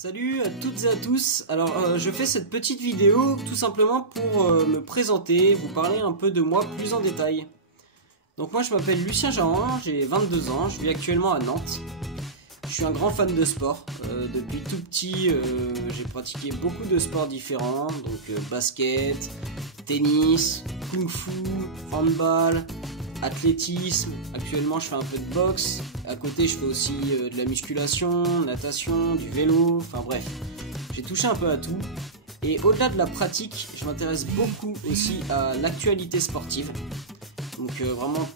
Salut à toutes et à tous. Alors je fais cette petite vidéo tout simplement pour me présenter, vous parler un peu de moi plus en détail. Donc moi je m'appelle Lucien Jahan, j'ai 22 ans, je vis actuellement à Nantes. Je suis un grand fan de sport. Depuis tout petit j'ai pratiqué beaucoup de sports différents, donc basket, tennis, kung-fu, handball, athlétisme. Actuellement je fais un peu de boxe. À côté je fais aussi de la musculation, natation, du vélo, enfin bref. J'ai touché un peu à tout. Et au-delà de la pratique, je m'intéresse beaucoup aussi à l'actualité sportive. Donc vraiment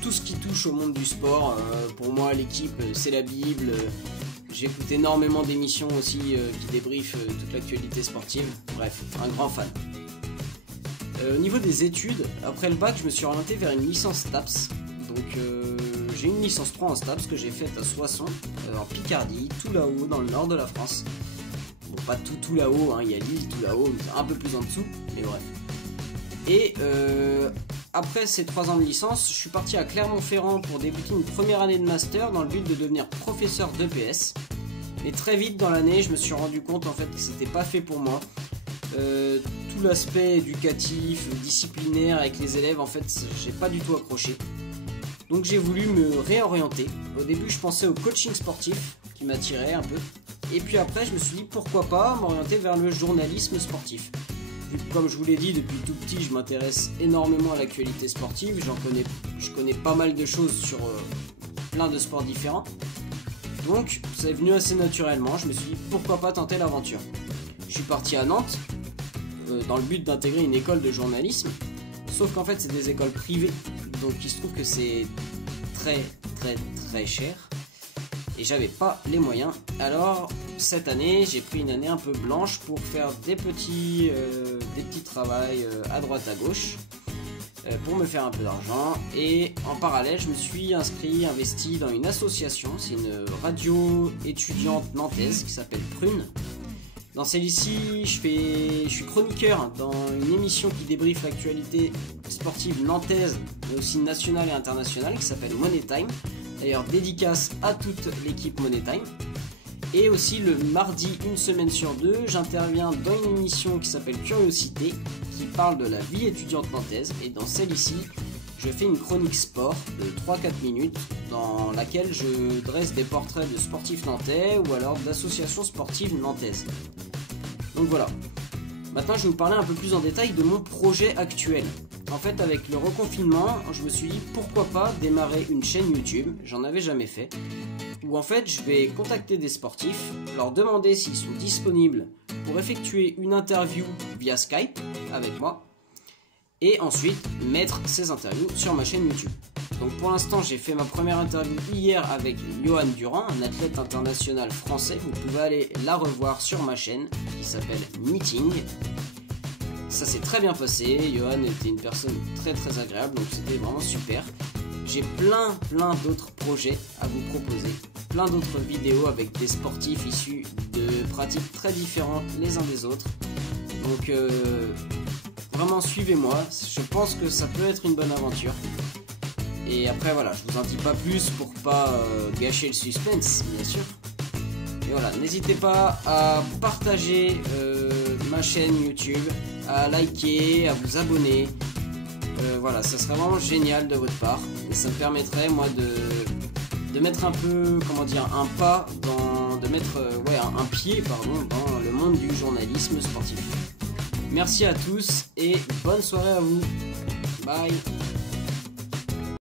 tout ce qui touche au monde du sport. Pour moi l'équipe c'est la Bible. J'écoute énormément d'émissions aussi qui débriefent toute l'actualité sportive. Bref, un grand fan. Au niveau des études, après le bac, je me suis orienté vers une licence STAPS. Donc j'ai une licence 3 en STAPS que j'ai faite à Soissons, en Picardie, tout là-haut, dans le nord de la France. Bon, pas tout là-haut, hein, il y a Lille tout là-haut, un peu plus en dessous, mais bref. Et après ces 3 ans de licence, je suis parti à Clermont-Ferrand pour débuter une première année de master dans le but de devenir professeur d'EPS. Mais très vite dans l'année, je me suis rendu compte en fait que c'était pas fait pour moi. Tout l'aspect éducatif, disciplinaire avec les élèves, en fait, j'ai pas du tout accroché. Donc j'ai voulu me réorienter. Au début, je pensais au coaching sportif qui m'attirait un peu. Et puis après, je me suis dit pourquoi pas m'orienter vers le journalisme sportif. Vu que, comme je vous l'ai dit, depuis tout petit, je m'intéresse énormément à l'actualité sportive. Je connais pas mal de choses sur plein de sports différents. Donc, c'est venu assez naturellement. Je me suis dit pourquoi pas tenter l'aventure. Je suis parti à Nantes dans le but d'intégrer une école de journalisme. Sauf qu'en fait, c'est des écoles privées. Donc, il se trouve que c'est très cher. Et j'avais pas les moyens. Alors, cette année, j'ai pris une année un peu blanche pour faire des petits travails à droite à gauche. Pour me faire un peu d'argent. Et en parallèle, je me suis investi dans une association. C'est une radio étudiante nantaise qui s'appelle Prune. Dans celle-ci, je suis chroniqueur dans une émission qui débriefe l'actualité sportive nantaise, mais aussi nationale et internationale, qui s'appelle Money Time. D'ailleurs, dédicace à toute l'équipe Money Time. Et aussi le mardi, une semaine sur deux, j'interviens dans une émission qui s'appelle Curiosité, qui parle de la vie étudiante nantaise. Et dans celle-ci, je fais une chronique sport de 3-4 minutes dans laquelle je dresse des portraits de sportifs nantais ou alors d'associations sportives nantaises. Donc voilà. Maintenant, je vais vous parler un peu plus en détail de mon projet actuel. En fait, avec le reconfinement, je me suis dit pourquoi pas démarrer une chaîne YouTube, j'en avais jamais fait, où en fait je vais contacter des sportifs, leur demander s'ils sont disponibles pour effectuer une interview via Skype avec moi, et ensuite mettre ces interviews sur ma chaîne YouTube. Donc pour l'instant j'ai fait ma première interview hier avec Johan Durand, un athlète international français. Vous pouvez aller la revoir sur ma chaîne qui s'appelle Meeting. Ça s'est très bien passé, Johan était une personne très agréable, donc c'était vraiment super. J'ai plein d'autres projets à vous proposer, plein d'autres vidéos avec des sportifs issus de pratiques très différentes les uns des autres. Donc vraiment suivez-moi, je pense que ça peut être une bonne aventure. Et après voilà, je vous en dis pas plus pour pas gâcher le suspense, bien sûr. Et voilà, n'hésitez pas à partager ma chaîne YouTube, à liker, à vous abonner. Voilà, ça serait vraiment génial de votre part. Et ça me permettrait moi de mettre un peu, comment dire, un pas de mettre un pied dans le monde du journalisme sportif. Merci à tous et bonne soirée à vous. Bye.